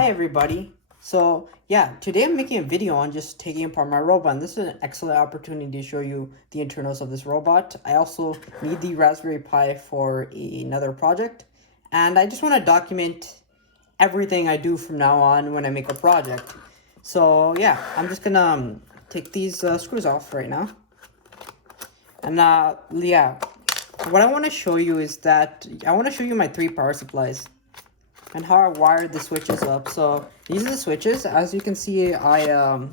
Hi everybody. So yeah, today I'm making a video on just taking apart my robot, and this is an excellent opportunity to show you the internals of this robot. I also need the Raspberry Pi for another project, and I just want to document everything I do from now on when I make a project. So yeah, I'm just gonna take these screws off right now. And yeah, what I want to show you is that I want to show you my 3 power supplies and how I wired the switches up. So these are the switches. As you can see, I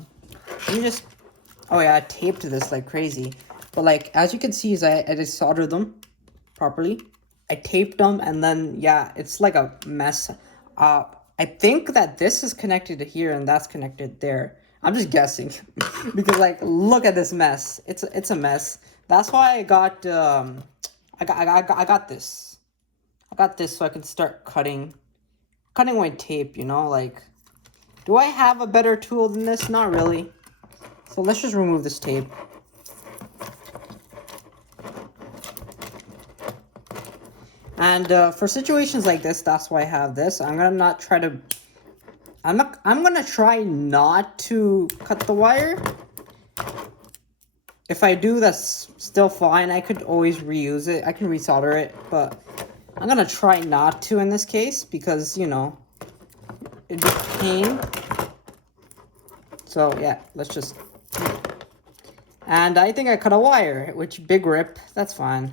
taped this like crazy. But like, as you can see, is I just soldered them properly. I taped them, and then yeah, it's like a mess. I think that this is connected to here and that's connected there. I'm just guessing because like, look at this mess. It's a mess. That's why I got I got this. I got this so I can start cutting away tape, you know, like, do I have a better tool than this? Not really. So let's just remove this tape. And for situations like this, that's why I have this. I'm gonna try not to cut the wire. If I do, that's still fine. I could always reuse it. I can resolder it, but I'm gonna try not to in this case because, you know, it'd be a pain. So yeah, let's just... And I think I cut a wire, which, big rip. That's fine.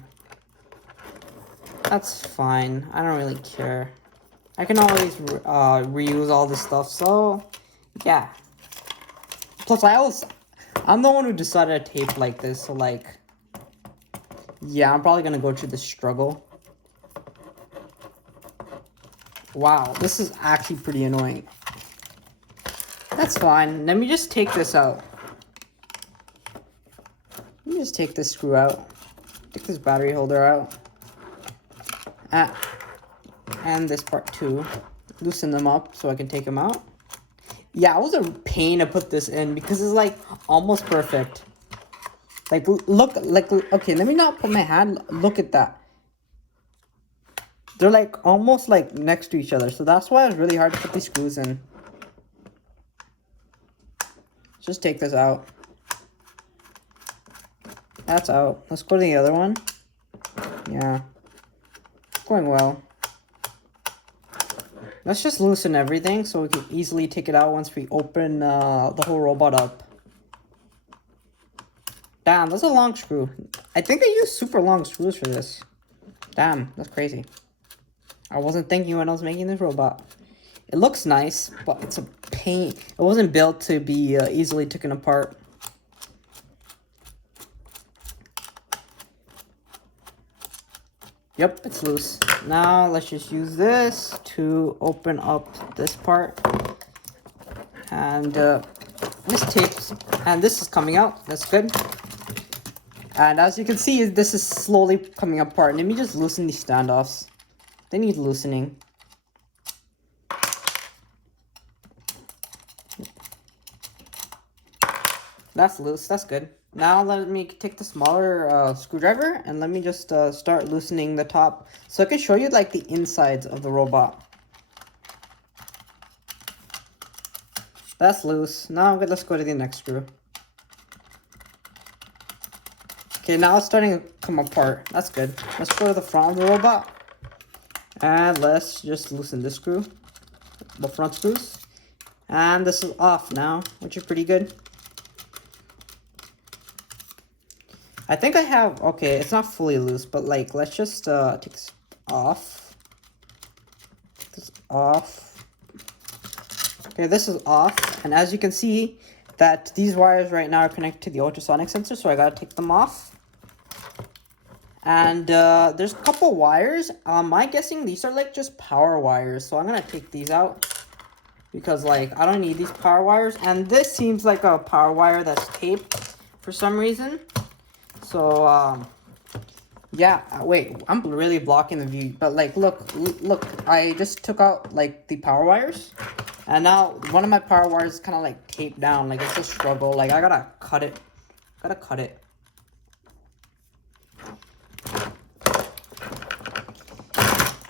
That's fine. I don't really care. I can always reuse all this stuff, so yeah. Plus, I'm the one who decided to tape like this, so like, yeah, I'm probably gonna go through this struggle. Wow, this is actually pretty annoying. That's fine. Let me just take this out. Let me just take this screw out. Take this battery holder out. And this part too. Loosen them up so I can take them out. Yeah, it was a pain to put this in because it's like almost perfect. Like, look, like, okay, let me not put my hand. Look at that. They're like almost like next to each other. So that's why it's really hard to put these screws in. Just take this out. That's out. Let's go to the other one. Yeah. It's going well. Let's just loosen everything so we can easily take it out once we open the whole robot up. Damn, that's a long screw. I think they use super long screws for this. Damn, that's crazy. I wasn't thinking when I was making this robot. It looks nice, but it's a pain. It wasn't built to be easily taken apart. Yep, it's loose. Now let's just use this to open up this part. And this tapes, and this is coming out. That's good. And as you can see, this is slowly coming apart. Let me just loosen these standoffs. They need loosening. That's loose. That's good. Now let me take the smaller screwdriver and let me just start loosening the top so I can show you like the insides of the robot. That's loose. Now let's go to the next screw. Okay, now it's starting to come apart. That's good. Let's go to the front of the robot. And let's just loosen this screw. The front screws. And this is off now, which is pretty good. I think I have, okay, it's not fully loose, but like, let's just take this off. Take this off. Okay, this is off. And as you can see, that these wires right now are connected to the ultrasonic sensor, so I gotta take them off. And there's a couple wires. I'm guessing these are like just power wires, so I'm gonna take these out because like I don't need these power wires. And this seems like a power wire that's taped for some reason. So yeah, wait, I'm really blocking the view, but like look, I just took out like the power wires, and now one of my power wires is kind of like taped down. Like, it's a struggle. Like, I gotta cut it.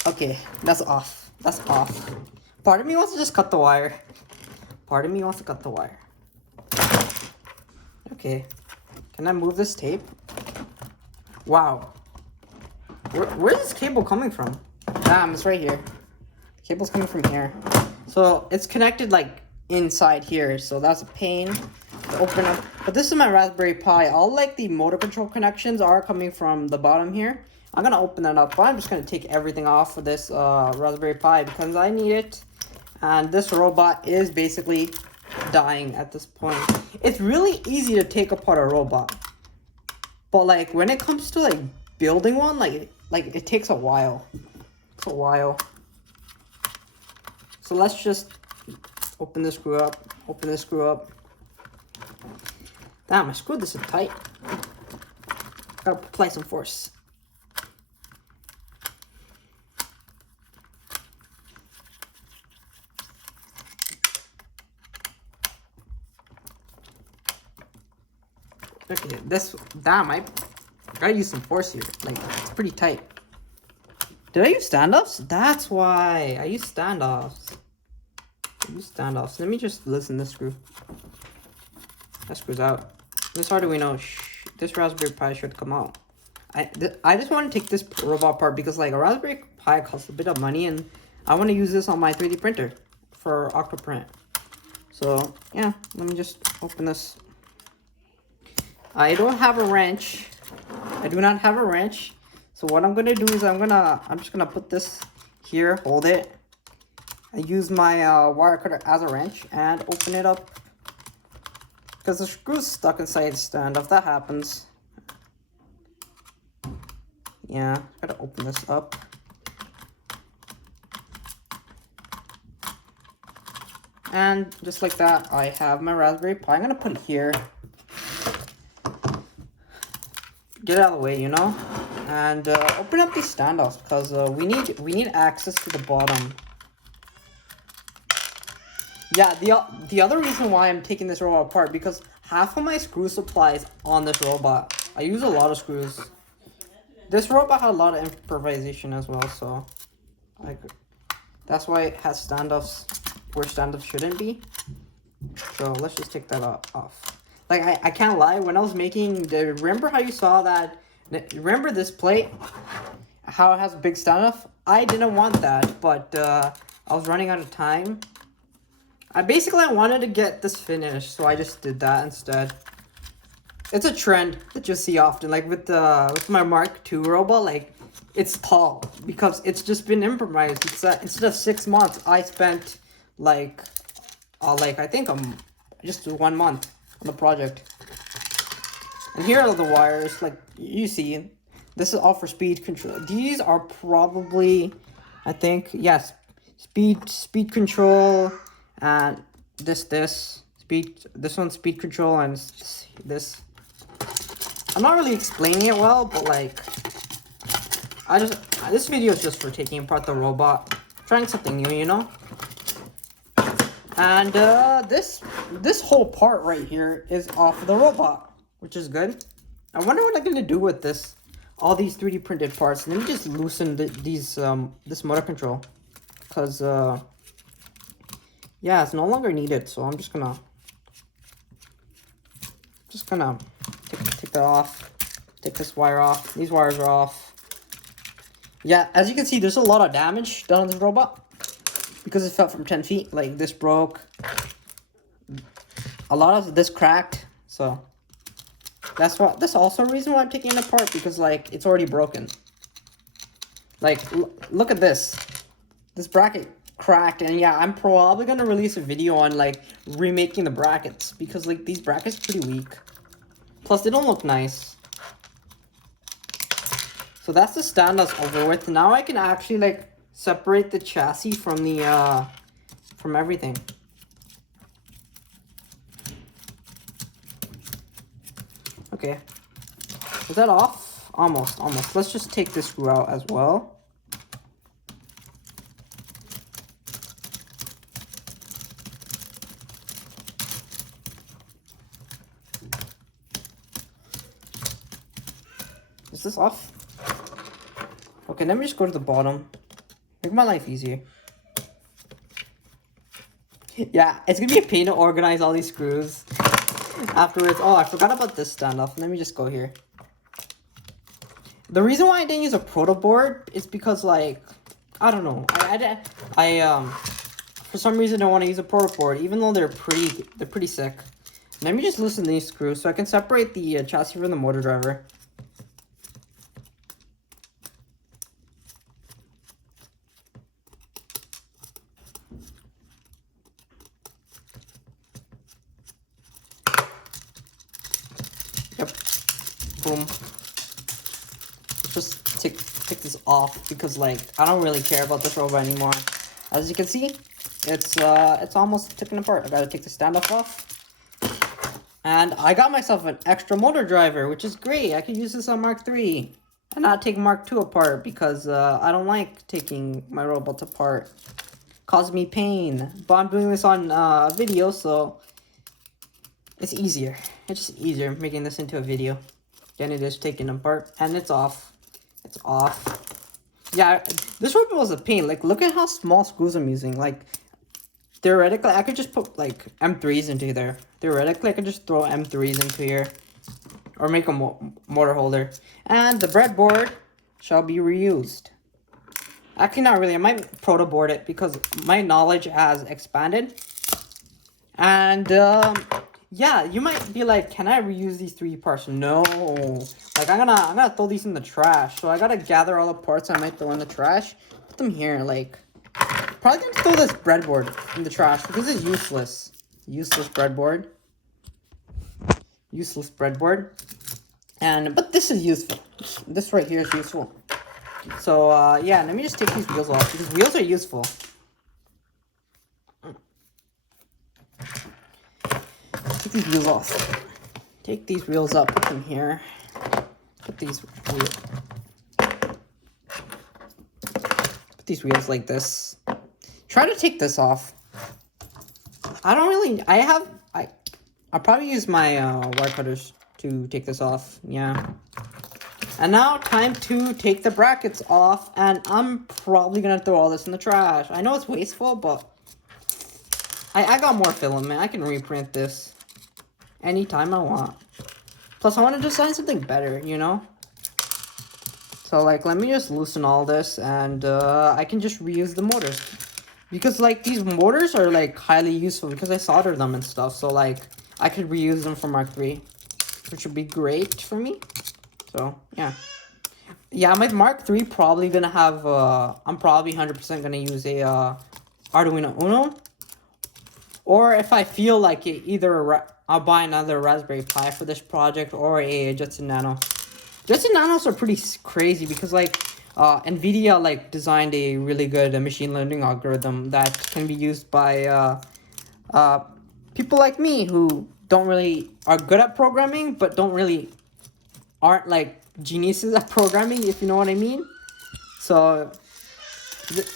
Okay, that's off. Part of me wants to just cut the wire. Part of me wants to cut the wire. Okay. Can I move this tape? Wow. Where's this cable coming from? Damn, it's right here. Cable's coming from here. So it's connected like inside here. So that's a pain to open up. But this is my Raspberry Pi. All like the motor control connections are coming from the bottom here. I'm gonna open that up, but I'm just gonna take everything off of this Raspberry Pi because I need it. And this robot is basically dying at this point. It's really easy to take apart a robot, but like when it comes to like building one, like it takes a while. It's a while. So let's just open this screw up. Open this screw up. Damn, I screwed this in tight. Gotta apply some force. Okay, damn, I gotta use some force here. Like, it's pretty tight. Did I use standoffs? That's why. I use standoffs. Let me just loosen this screw. That screws out. This Arduino, this Raspberry Pi should come out. I just want to take this robot apart because like a Raspberry Pi costs a bit of money and I want to use this on my 3D printer for Octoprint. So yeah, let me just open this. I don't have a wrench. I do not have a wrench. So what I'm gonna do is I'm just gonna put this here, hold it. I use my wire cutter as a wrench and open it up. Because the screw's stuck inside the standoff. That happens. Yeah, gotta open this up. And just like that, I have my Raspberry Pi. I'm gonna put it here. Get it out of the way, you know, and open up these standoffs because we need access to the bottom. Yeah, the other reason why I'm taking this robot apart because half of my screw supply is on this robot. I use a lot of screws. This robot had a lot of improvisation as well, so that's why it has standoffs where standoffs shouldn't be. So let's just take that off. Like, I can't lie, when I was making remember how you saw that, remember this plate? How it has a big standoff? I didn't want that, but I was running out of time. I wanted to get this finished, so I just did that instead. It's a trend that you see often, like with my Mark II robot, like, it's tall, because it's just been improvised. It's instead of 6 months, I spent, like I think just 1 month on the project. And here are the wires, like you see, this is all for speed control. These are probably, I think, yes, speed control, and this one's speed control, and this. I'm not really explaining it well, but like, this video is just for taking apart the robot, trying something new, you know. And this whole part right here is off of the robot, which is good. I wonder what I'm gonna do with this, all these 3D printed parts. Let me just loosen this motor control, cause yeah, it's no longer needed. So I'm just gonna take that off, take this wire off. These wires are off. Yeah, as you can see, there's a lot of damage done on this robot. Because it fell from 10 feet, like this broke. A lot of this cracked, so that's also a reason why I'm taking it apart, because like it's already broken. Like look at this. This bracket cracked, and yeah, I'm probably gonna release a video on like remaking the brackets because like these brackets are pretty weak. Plus they don't look nice. So that's the stand that's over with. Now I can actually like separate the chassis from the from everything. Okay. Is that off? Almost. Let's just take this screw out as well. Is this off? Okay, let me just go to the bottom. Make my life easier. Yeah, it's gonna be a pain to organize all these screws afterwards. Oh, I forgot about this standoff. Let me just go here. The reason why I didn't use a proto board is because, like, I don't know. I for some reason don't want to use a proto board, even though they're pretty sick. Let me just loosen these screws so I can separate the chassis from the motor driver. Yep. Boom. Let's just take this off because, like, I don't really care about this robot anymore. As you can see, it's almost tipping apart. I gotta take the standoff off. And I got myself an extra motor driver, which is great. I could use this on Mark III and not take Mark II apart because I don't like taking my robots apart. Causes me pain. But I'm doing this on video, so it's easier. It's just easier making this into a video than it is taking them apart. And it's off. It's off. Yeah, this robot was a pain. Like, look at how small screws I'm using. Like, theoretically, I could just put, like, M3s into there. Theoretically, I could just throw M3s into here. Or make a motor holder. And the breadboard shall be reused. Actually, not really. I might proto board it because my knowledge has expanded. And, yeah, you might be like, can I reuse these 3 parts? No. Like, I'm gonna throw these in the trash. So I gotta gather all the parts I might throw in the trash. Put them here, like... Probably gonna throw this breadboard in the trash because it's useless. Useless breadboard. Useless breadboard. But this is useful. This right here is useful. So, yeah, let me just take these wheels off because wheels are useful. Take these wheels off. Take these wheels up, put them here. Put these wheels like this. Try to take this off. I'll probably use my wire cutters to take this off. Yeah. And now time to take the brackets off, and I'm probably gonna throw all this in the trash. I know it's wasteful, but I got more filament. I can reprint this anytime I want. Plus, I want to design something better, you know? So, like, let me just loosen all this, and I can just reuse the motors. Because, like, these motors are, like, highly useful because I soldered them and stuff. So, like, I could reuse them for Mark III, which would be great for me. So, yeah. Yeah, my Mark III probably gonna have, I'm probably 100% gonna use a Arduino Uno. Or if I feel like it, either I'll buy another Raspberry Pi for this project or a Jetson Nano. Jetson Nanos are pretty crazy because, like, NVIDIA, like, designed a really good machine learning algorithm that can be used by people like me who are good at programming, but aren't, like, geniuses at programming, if you know what I mean. So,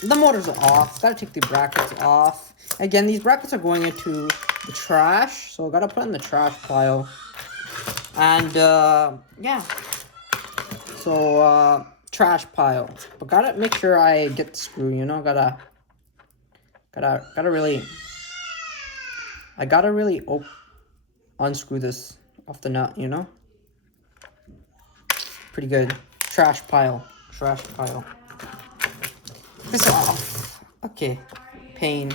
the motors are off. Gotta take the brackets off. Again, these brackets are going into the trash, so I gotta put in the trash pile. And, yeah. So, trash pile. But gotta make sure I get the screw, you know? Gotta really... I gotta really unscrew this off the nut, you know? Pretty good. Trash pile. Trash pile. This off. Okay. Pain.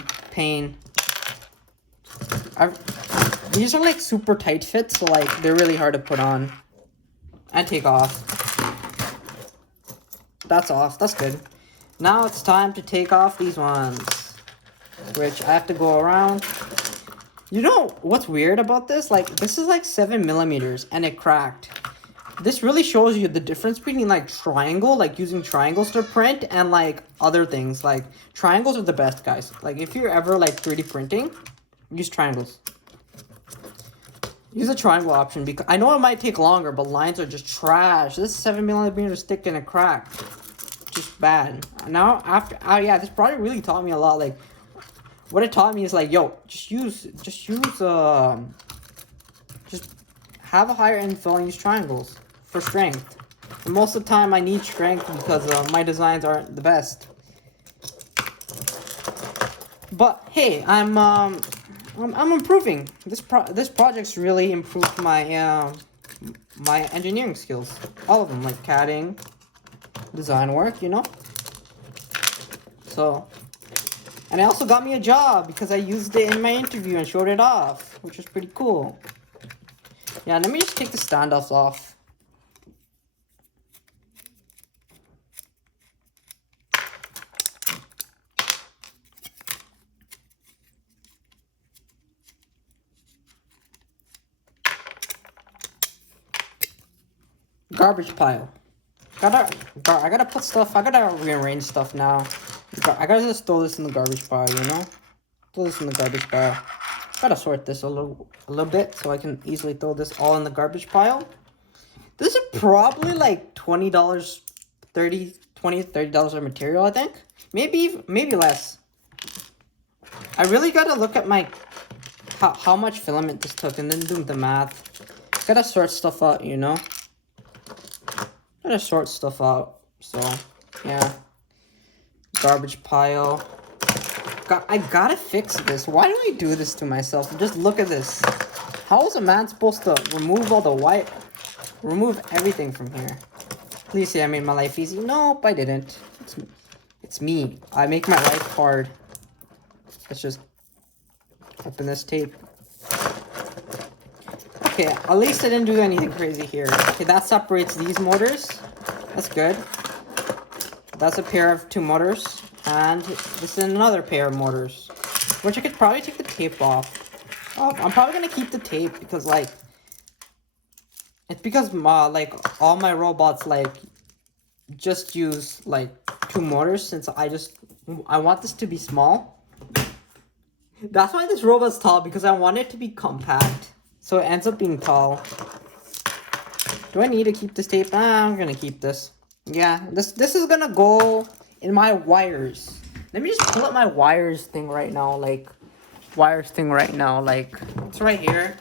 These are, like, super tight fits, so, like, they're really hard to put on and take off. That's off. That's good. Now it's time to take off these ones, which I have to go around. You know what's weird about this? Like, this is, like, 7 millimeters, and it cracked. This really shows you the difference between, like, using triangles to print, and, like, other things. Like, triangles are the best, guys. Like, if you're ever, like, 3D printing, use triangles. Use the triangle option, because I know it might take longer, but lines are just trash. This is 7 millimeters thick and it cracked. Just bad. Now, yeah, this project really taught me a lot. Like, what it taught me is, like, yo, just have a higher infill and use triangles for strength. And most of the time I need strength because my designs aren't the best. But hey, I'm improving. This project's really improved my my engineering skills. All of them, like CADing, design work, you know. So, and it also got me a job because I used it in my interview and showed it off, which was pretty cool. Yeah, let me just take the standoffs off. Garbage pile. I gotta put stuff, I gotta rearrange stuff now. I gotta just throw this in the garbage pile, you know? Throw this in the garbage pile. Gotta sort this a little bit so I can easily throw this all in the garbage pile. This is probably like $20, $20 to $30 of material, I think. Maybe less. I really gotta look at my how much filament this took and then do the math. Gotta sort stuff out, you know? Gotta sort stuff out. So, yeah. Garbage pile. I gotta fix this. Why do I do this to myself? Just look at this. How is a man supposed to remove all the white? Remove everything from here. Please say I made my life easy. Nope, I didn't. It's me. I make my life hard. Let's just open this tape. Okay, at least I didn't do anything crazy here. Okay, that separates these motors. That's good. That's a pair of 2 motors. And this is another pair of motors. Which I could probably take the tape off. Oh, I'm probably going to keep the tape because, like... It's because, like, all my robots, like, just use, like, 2 motors since I want this to be small. That's why this robot's tall, because I want it to be compact. So it ends up being tall. Do I need to keep this tape? I'm gonna keep this. Yeah, this is gonna go in my wires. Let me just pull up my wires thing right now. Like, it's right here.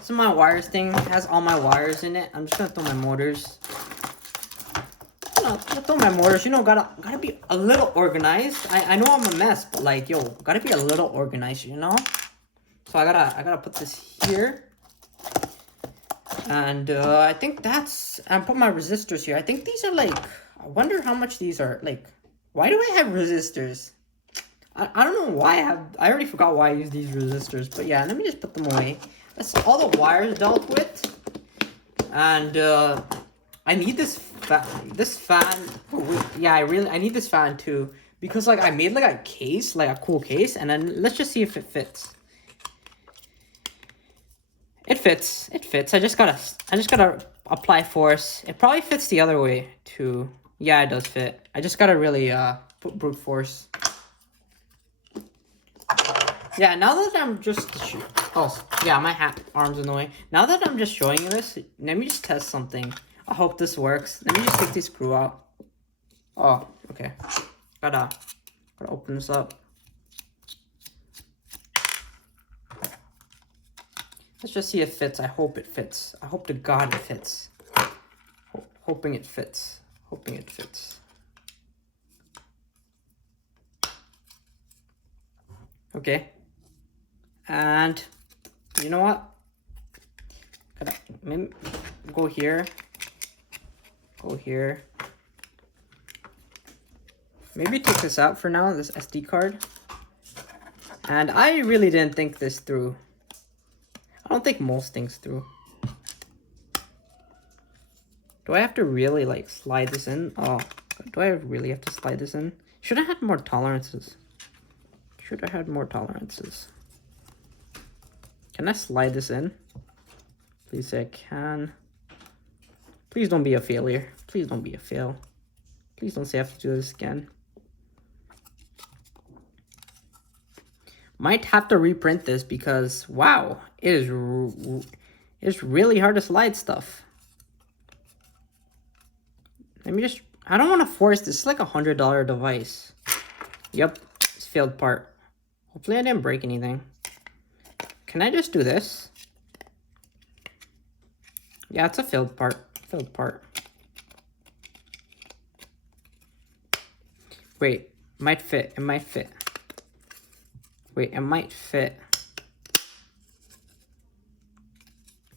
So my wires thing has all my wires in it. I'm just gonna throw my motors. Throw my motors. You know, gotta be a little organized. I know I'm a mess, but like, yo, gotta be a little organized, you know. So I gotta put this here, and I think and put my resistors here. I think these are like, I wonder how much these are. Like, why do I have resistors? I don't know why I already forgot why I use these resistors. But yeah, let me just put them away. That's all the wires dealt with, and I need this fan. Oh, wait, yeah, I need this fan too because like I made like a case, like a cool case, and then let's just see if it fits. It fits. I just gotta apply force. It probably fits the other way too. Yeah, it does fit. I just gotta really put brute force. Yeah, now that I'm just my arm's in the way. Now that I'm just showing you this, let me just test something. I hope this works. Let me just take this screw out. Oh, okay. Gotta open this up. Let's just see if it fits. I hope it fits. I hope to God it fits. Hoping it fits. Hoping it fits. Okay. And you know what? Gotta maybe go here. Go here. Maybe take this out for now, this SD card. And I really didn't think this through. I don't think most things through. Do I have to really like slide this in? Oh, do I really have to slide this in? Should I have more tolerances? Should I have more tolerances? Can I slide this in? Please say I can. Please don't be a failure. Please don't be a fail. Please don't say I have to do this again. Might have to reprint this because, wow, it's really hard to slide stuff. Let me just, I don't want to force this. It's like $100 device. Yep, it's failed part. Hopefully I didn't break anything. Can I just do this? Yeah, it's a failed part. Failed part. Wait, might fit. It might fit. Wait, it might fit.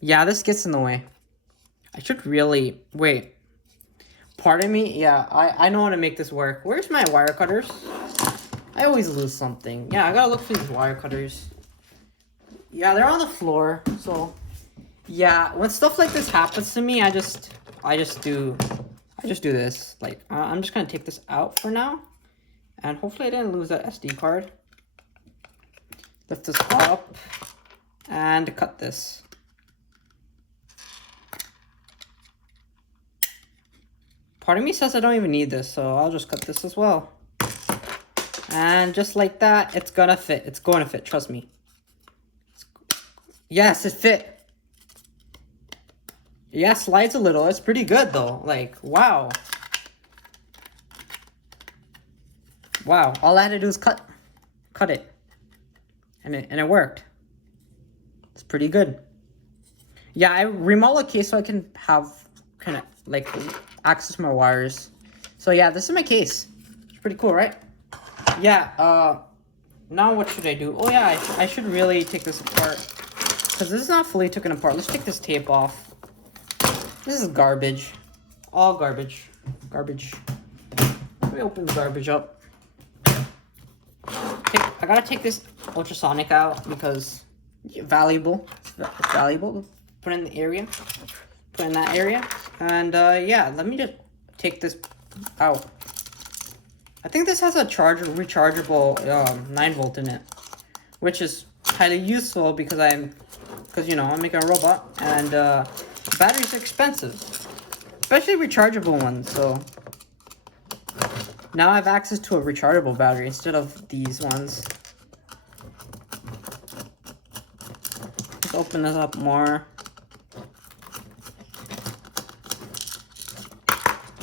Yeah, this gets in the way. I should really... Wait. Pardon me? Yeah, I know how to make this work. Where's my wire cutters? I always lose something. Yeah, I gotta look for these wire cutters. Yeah, they're on the floor, so... Yeah, when stuff like this happens to me, I just do this. Like, I'm just gonna take this out for now. And hopefully I didn't lose that SD card. Lift this up. And cut this. Part of me says I don't even need this, so I'll just cut this as well. And just like that, it's gonna fit. It's going to fit, trust me. Yes, it fit. Yeah, slides a little. It's pretty good though. Like, wow. Wow, all I had to do is cut it. And it worked. It's pretty good. Yeah, I remodeled the case so I can have kind of like access my wires. So yeah, this is my case. It's pretty cool, right? Yeah, now what should I do? Oh yeah, I should really take this apart. Because this is not fully taken apart. Let's take this tape off. This is garbage. All garbage. Garbage. Let me open the garbage up. Okay, I gotta take this ultrasonic out because it's valuable. It's valuable to put in the area. Put in that area. And yeah, let me just take this out. I think this has a rechargeable 9-volt in it, which is highly useful because you know, I'm making a robot and batteries are expensive, especially rechargeable ones. So now I have access to a rechargeable battery instead of these ones. Let's open this up more.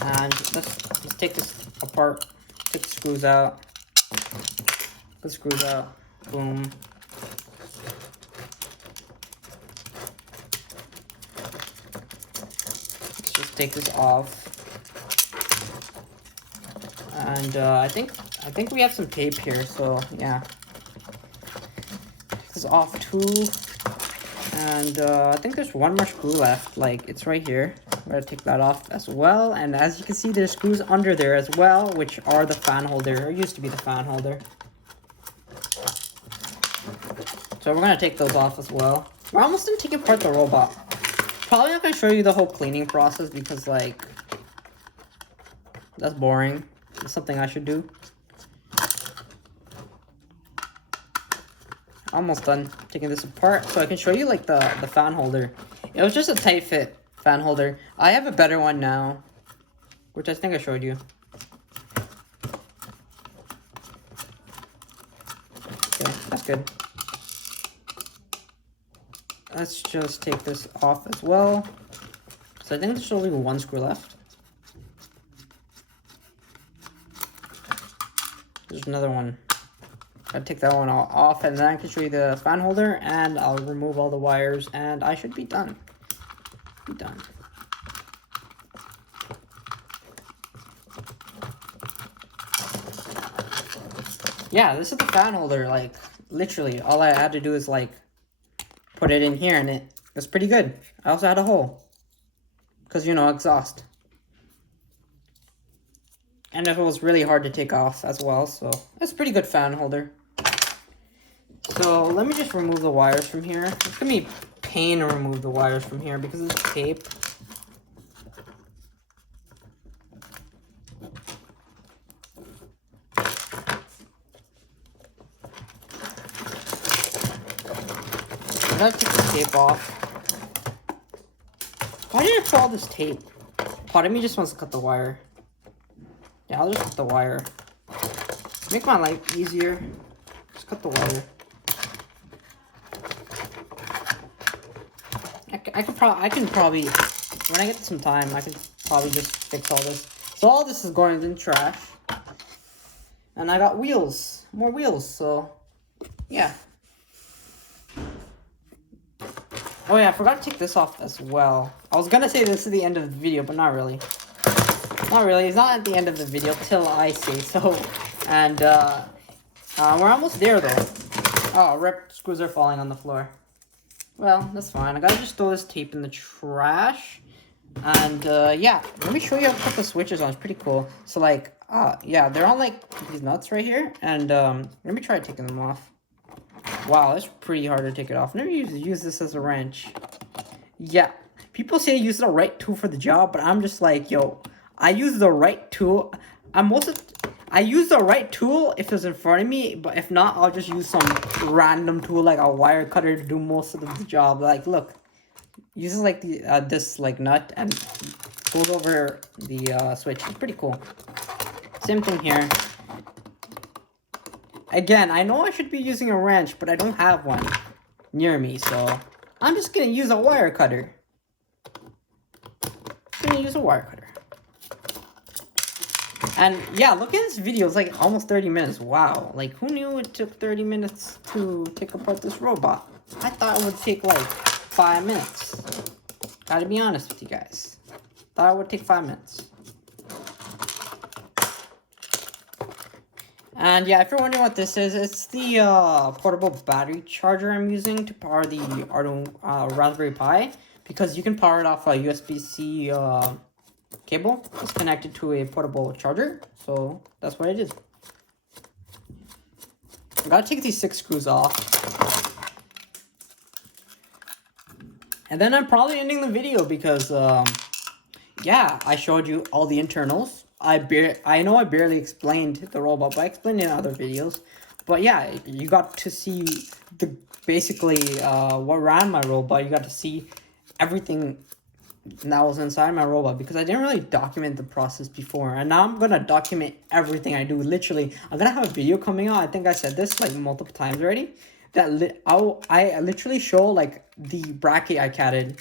And let's take this apart. Take the screws out. Put the screws out. Boom. Let's just take this off. And I think we have some tape here, so yeah. This is off too. And I think there's one more screw left. Like, it's right here. We're gonna take that off as well. And as you can see, there's screws under there as well, which are the fan holder, or used to be the fan holder. So we're gonna take those off as well. We're almost done taking apart the robot. Probably not gonna show you the whole cleaning process because, like, that's boring. It's something I should do. Almost done taking this apart so I can show you like the fan holder. It was just a tight fit fan holder. I have a better one now, which I think I showed you. Okay, that's good. Let's just take this off as well. So I think there's only one screw left. There's another one. I'll take that one off and then I can show you the fan holder and I'll remove all the wires and I should be done. Be done. Yeah, this is the fan holder. Like, literally, all I had to do is like put it in here and it was pretty good. I also had a hole because, you know, exhaust. And it was really hard to take off as well, so it's a pretty good fan holder. So let me just remove the wires from here. It's gonna be a pain to remove the wires from here because it's tape. I gotta take the tape off. Why did I put all this tape? Part of me just wants to cut the wire. Yeah, I'll just cut the wire. Make my life easier. Just cut the wire. I can probably, when I get some time, I can probably just fix all this. So all this is going in the trash. And I got wheels, more wheels, so yeah. Oh yeah, I forgot to take this off as well. I was gonna say this is the end of the video, but not really. Not really, it's not at the end of the video till I say so. And we're almost there though. Oh, rip, screws are falling on the floor. Well, that's fine. I gotta just throw this tape in the trash. And, yeah, let me show you how to put the switches on. It's pretty cool. So, like, yeah, they're on, like, these nuts right here. And, let me try taking them off. Wow, it's pretty hard to take it off. Never use this as a wrench. Yeah, people say use the right tool for the job, but I'm just like, yo, I use the right tool. I use the right tool if it's in front of me, but if not, I'll just use some random tool like a wire cutter to do most of the job. Like, look, uses like the this like nut and goes over the switch. It's pretty cool. Same thing here. Again, I know I should be using a wrench, but I don't have one near me, so I'm just gonna use a wire cutter. And yeah, look at this video. It's like almost 30 minutes. Wow. Like, who knew it took 30 minutes to take apart this robot? I thought it would take like 5 minutes. Gotta be honest with you guys. Thought it would take 5 minutes. And yeah, if you're wondering what this is, it's the portable battery charger I'm using to power the Arduino Raspberry Pi. Because you can power it off a USB-C cable. It's connected to a portable charger. So that's what it is. I gotta take these 6 screws off. And then I'm probably ending the video because, yeah, I showed you all the internals. I know I barely explained the robot, but I explained it in other videos. But yeah, you got to see basically what ran my robot. You got to see everything that was inside my robot because I didn't really document the process before. And now I'm going to document everything I do. Literally, I'm going to have a video coming out. I think I said this like multiple times already. That I literally show like the bracket I catted.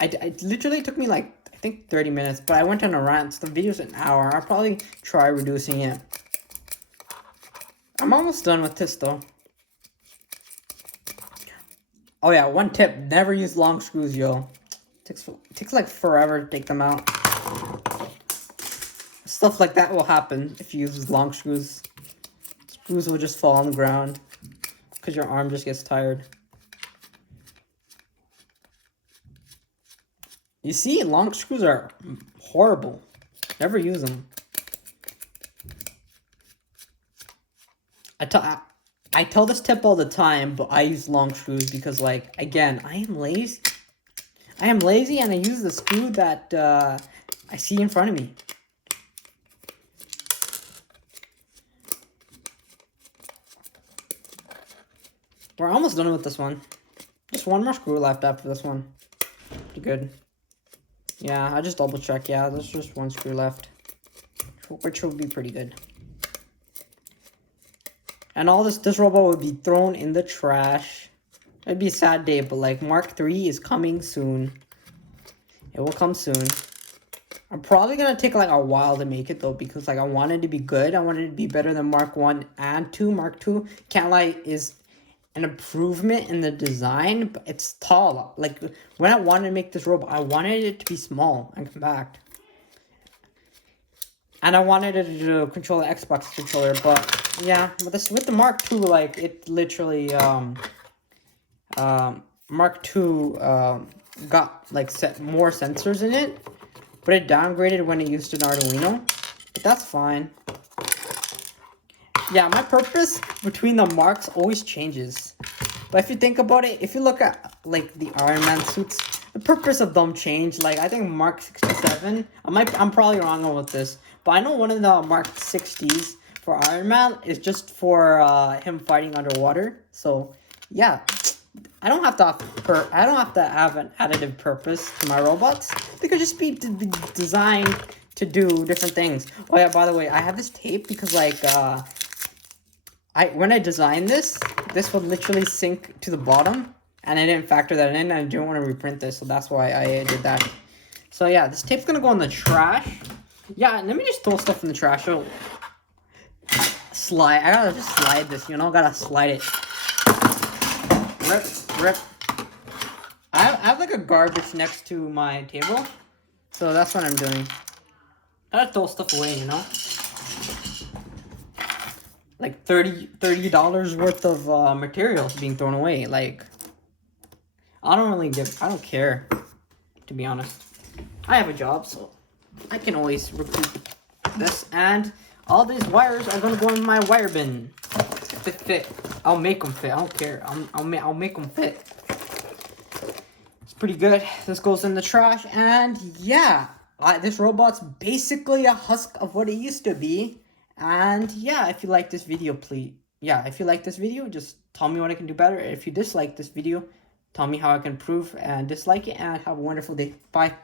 It literally took me like I think 30 minutes, but I went on a rant. So the video's an hour. I'll probably try reducing it. I'm almost done with this though. Oh yeah, one tip: never use long screws, yo. It takes like forever to take them out. Stuff like that will happen if you use long screws. Screws will just fall on the ground because your arm just gets tired. You see, long screws are horrible. Never use them. I tell this tip all the time, but I use long screws because, like, again, I am lazy. And I use the screw that I see in front of me. We're almost done with this one. Just one more screw left after this one. Pretty good. Yeah, I just double check. Yeah, there's just one screw left, which will be pretty good. And all this robot would be thrown in the trash. It'd be a sad day, but like Mark 3 is coming soon. It will come soon. I'm probably gonna take like a while to make it though, because like I want it to be good. I want it to be better than Mark 1 and 2. Mark 2, can't lie, is an improvement in the design, but it's tall. Like when I wanted to make this robot, I wanted it to be small and compact. And I wanted it to control the Xbox controller, but yeah, with the Mark II, like it literally Mark II got like more sensors in it, but it downgraded when it used an Arduino. But that's fine. Yeah, my purpose between the marks always changes. But if you think about it, if you look at like the Iron Man suits, the purpose of them change. Like I think Mark 67, I'm probably wrong with this, but I know one of the Mark 60s for Iron Man is just for him fighting underwater. So yeah, I don't have to have an additive purpose to my robots. They could just be designed to do different things. Oh yeah, by the way, I have this tape because like when I designed this would literally sink to the bottom, and I didn't factor that in, and I didn't want to reprint this, so that's why I did that. So yeah, this tape's gonna go in the trash. Yeah, let me just throw stuff in the trash. So I gotta just slide this, gotta slide it. Rip. I have like a garbage next to my table, so that's what I'm doing. I gotta throw stuff away, like $30 worth of materials being thrown away. Like, I don't care, to be honest. I have a job, so I can always recoup this, and all these wires are gonna go in my wire bin. If they fit, I'll make them fit. I don't care. I'll make them fit. It's pretty good. This goes in the trash, and yeah, this robot's basically a husk of what it used to be. And yeah, if you like this video, just tell me what I can do better. If you dislike this video, tell me how I can improve, and dislike it, and have a wonderful day. Bye.